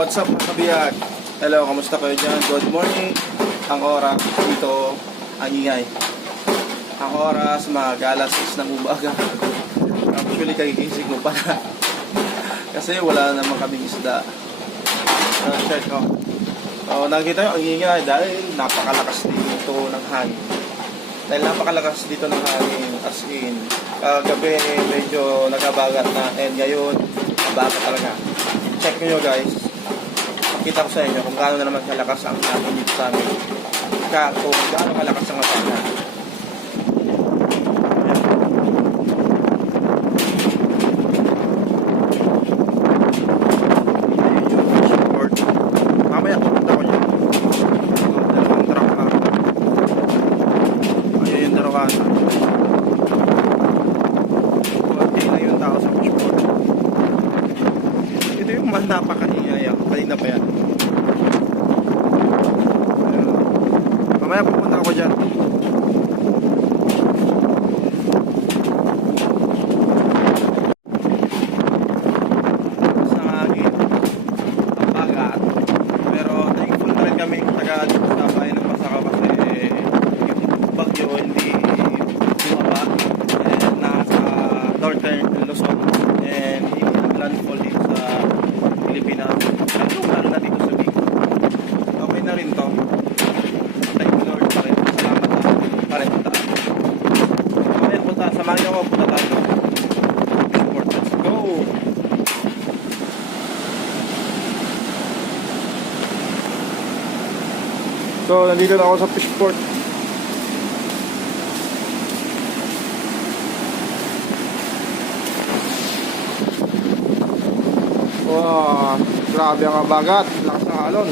What's up mga kabihag? Hello, kamusta kayo dyan? Good morning. Ang oras dito, ang ingay. Ang oras, mag-alas 6 ng umaga. Actually, kagigising mo pala. Kasi wala naman kaming isda. Check ko. Nakikita nyo, ang ingay dahil napakalakas dito ng hangin. Dahil napakalakas dito ng hangin, as in, gabi medyo nagabagat na, and ngayon, nabagat talaga. Check nyo guys. Kita ko sa inyo kung gaano na naman kalakas ang hangin dito sa amin. Kung gaano kalakas ang hangin. Mamaya pupunta ko dyan. Dalawang truck na. Ayun yung naranasan. Kunti na yung tao sa fishport. Ito yung mas napakaingay. Kanina pa yan. Mamaya pupunta ako dyan. Sa hangin, Habagat. Pero thankful na rin kami taga dito sa bahay ng Pasacao kasi yung bagyo hindi bumaba. And nasa northern Luzon. And hindi landfall dito sa Pilipinas. Lalo na dito sa Big. Okay na rin to. Thank you Lord pa rin. Salamat pa rin punta. Okay, punta. Samahan niyo ako. Punta tayo. Fishport. Let's go! So, nandito na ako sa fishport. Wow, grabe ang Habagat. Lakas ng alon.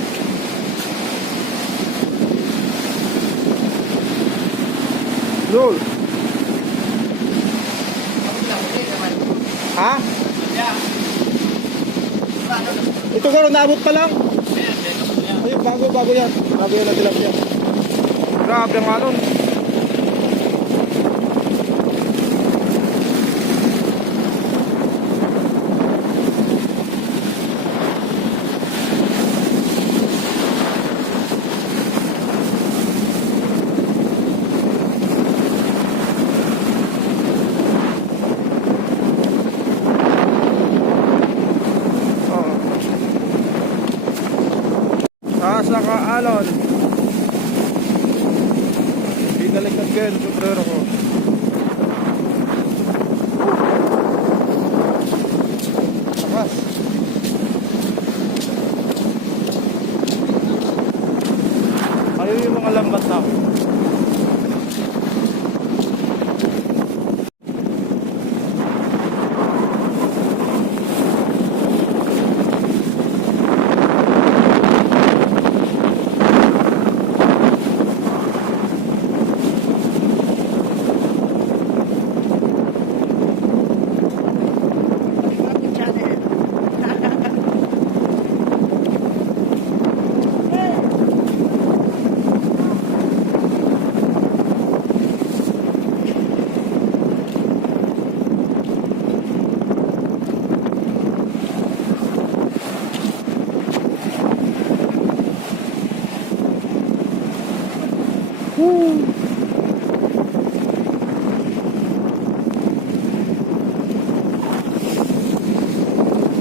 Lul. Ha? Ito ko naabot pa lang. Ay, bago yan. Bago yan na tilapia. Grabe ang alon. Taas na ka-alon. Binaligtad ko yun, sombrero ko. Lakas. Ayun yung mga lambat na.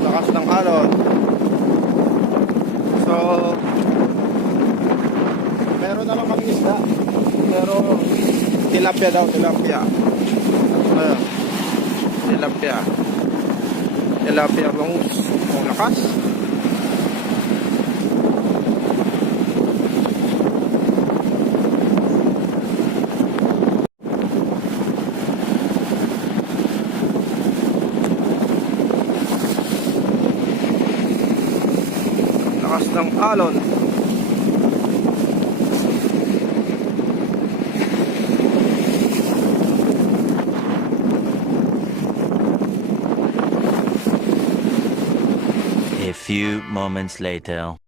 Lakas ng alon. So meron na lang kami isda. Pero tilapia daw, tilapia. Ayun. Tilapia. Tilapia bangus. Ang lakas. Lakas ng alon. A few moments later.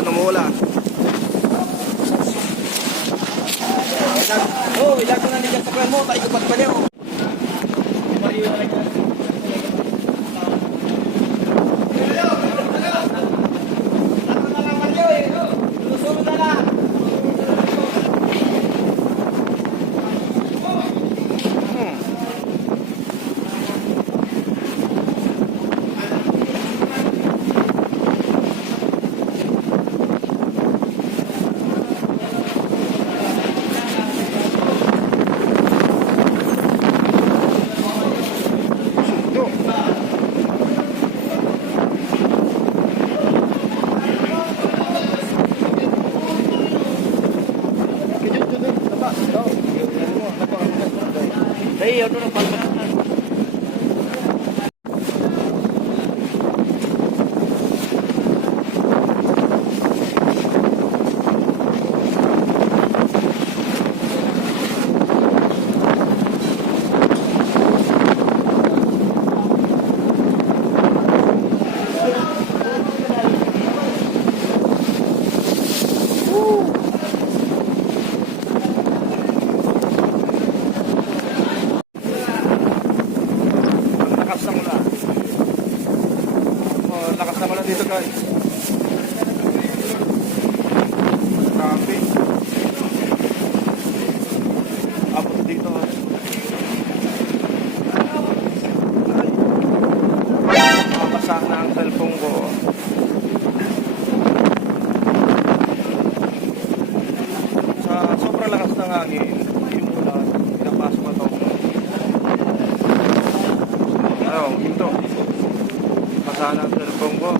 Yan, umuula. Oh, ilag ko na nila sa kwan mo. Tayo kupat pa niyo. Hey, ano na pagkakataon? Lakas naman na dito guys. Grabe. Abot dito guys. Ay. Mabasa na ang cellphone ko. Sa sobrang lakas ng hangin, yung ulan, pinapasok na ito. Ano, ito. Basa na ang cellphone ko.